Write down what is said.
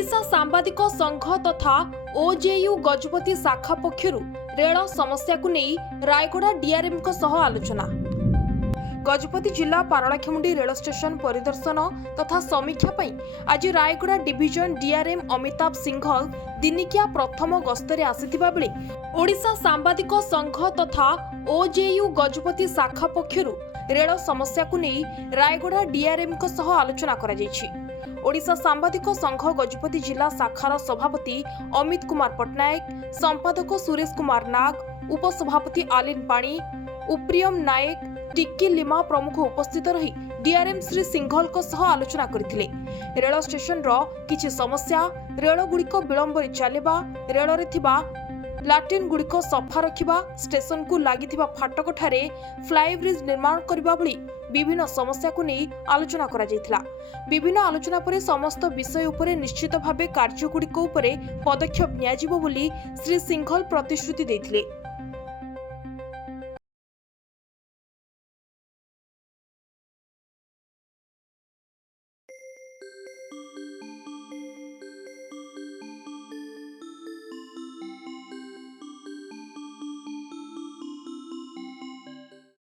ओडिशा सांबादिक संघ तथा ओजेयू गजपति शाखा पक्षरु रेल समस्या को नहीं रायगड़ा डीआरएम को सह आलोचना। गजपति जिला पारलाखेमुंडी रेल स्टेशन परिदर्शन तथा समीक्षा पई आज रायगड़ा डिविजन डीआरएम अमिताभ सिंघल दिनिकिया प्रथम गस्तरे आसिथिबा बेले ओडिशा सांबादिक संघ तथा ओजेयू गजपति शाखा पक्षरु रेल समस्या को नहीं रायगड़ा डीआरएम को सह आलोचना करा जायछि। ओडिशा सांबादिक संघ गजपति जिला शाखार सभापति अमित कुमार पट्टनायक, संपादक सुरेश कुमार नाग, उपसभापति आलिन पाणी, उप्रियम नायक, टिक्की लिमा प्रमुख उपस्थित रही डीआरएम श्री सिंघल को सह आलोचना करथिले। रेल स्टेशन रो किछि समस्या, रेल गुड़िक विलंबरे चलिबा, रेल रे थिबा लाट्रिन गुड़िक सफा रखिबा, स्टेशन को लागिथिबा फाटक ठारे फ्लाई ब्रिज निर्माण करबा भली विभिन्न समस्या को नहीं आलोचना करा जायथिला। विभिन्न आलोचना परे समस्त विषय उपरे निश्चित भावे कार्यगुड़िक उपरे पदक्षेप नियाजिबो बोली श्री सिंघल प्रतिश्रुति दैथिले।